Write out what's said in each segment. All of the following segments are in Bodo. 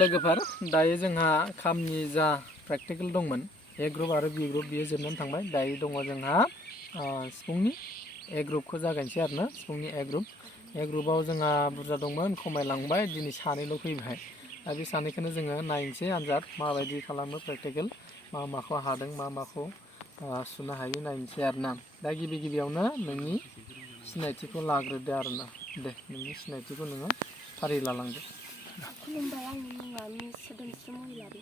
लोगोफोर दायो जोंहा खामनि जा प्रेक्टिकल दंमोन ए ग्रुप आरो बी ग्रुप बियो जोबनानै थांबाय दायो दङ जोंहा सिफुंनि ए ग्रुपखौ जागायनोसै आरोना सिफुंनि ए ग्रुपाव जोंहा बुरजा दंमोन खमायलांबाय दिनै सानैल' फैबाय दा बे सानैखौनो जोङो नायनोसै आनजाद माबायदि खालामो प्रेक्टिकल मा माखौ हादों मा माखौ सुनो हायो नायनोसै आरोना दा गिबियावनो नोंनि सिनायथिखौ लाग्रोदो आरोना दे नोंनि सिनायथिखौ नोङो फारि लालांदो। खुलुमबाय आंनि मुङा मिस सोदोमस्रि महिलारि।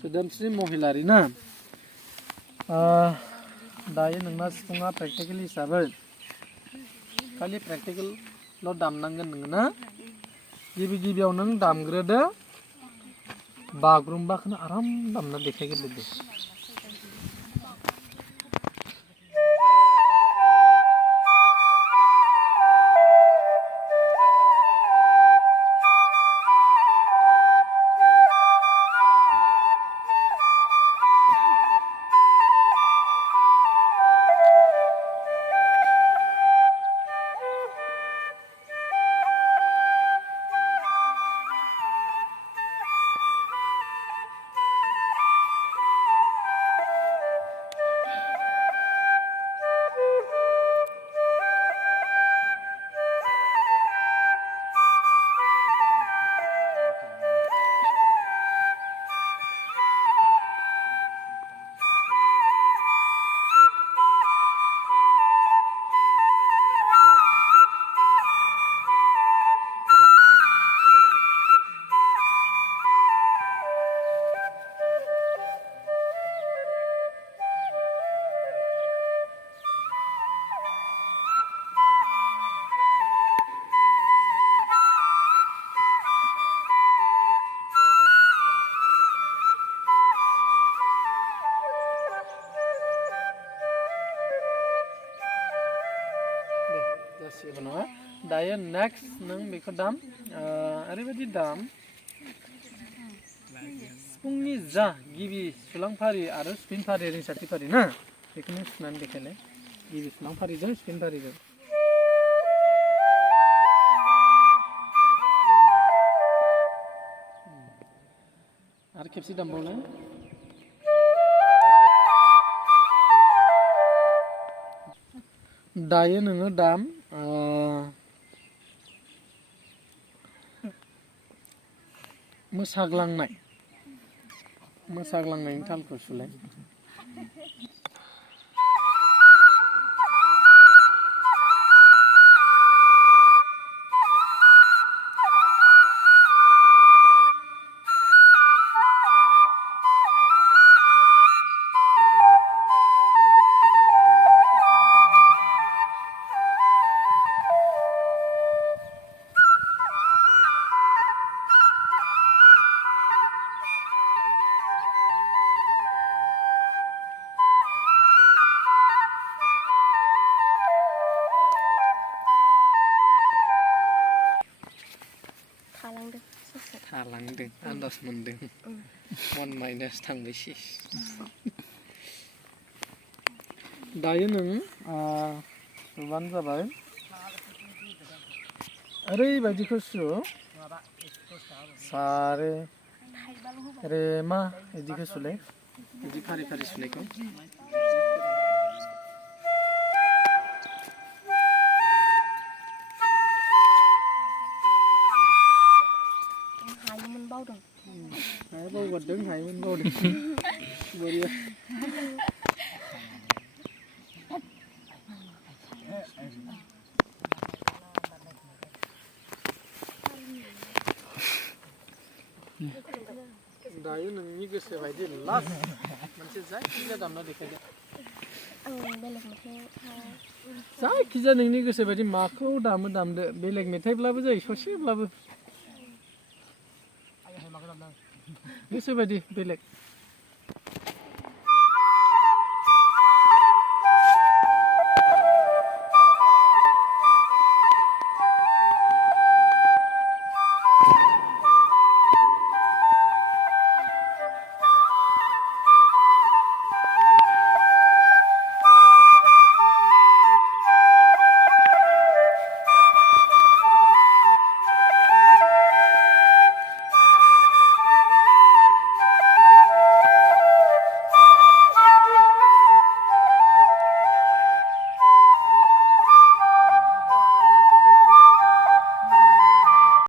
सोदोमस्रि महिलारि ना दायो नोंना सिफुङा प्रेक्टिकल हिसाबै खालि प्रेक्टिकल' दामनांगोन नोङो ना गिबियाव नों दामग्रोदो बागुरुम्बाखौनो आराम दामना देखायग्रोदो दे। दायो नेक्स्ट नों बेखौ दाम ओरैबायदि दाम सिफुंनि जा गिबि सुलांफारि आरो स्पिन फारि रिंसारथि फारि ना बेखौनो सुनानै देखायलाय गिबि सुलांफारिजों स्पिन फारिजों आरो खेबसे दामबावनो दायो नोङो दाम मोसाग्लांनायनि तालखौ सुलाय थालांदों आन्दाज मोनदों मन माइनास थांबायसै दायो नों सुबानो जाबाय ओरैबायदिखौ सु सारे रे मा बिदिखौ सुलाय बिदि फारि फारि सुनायखौ बावगारदों हायोमोन बावदों बरिया दायो नोंनि गोसो बायदि लास्ट मोनसे जायखिजाया दामना देखायदो जायखिजाया नोंनि गोसो बायदि माखौ दामदो बेलेग मेथाइब्लाबो जायो ससेब्लाबो गोसो बायदि बेलेग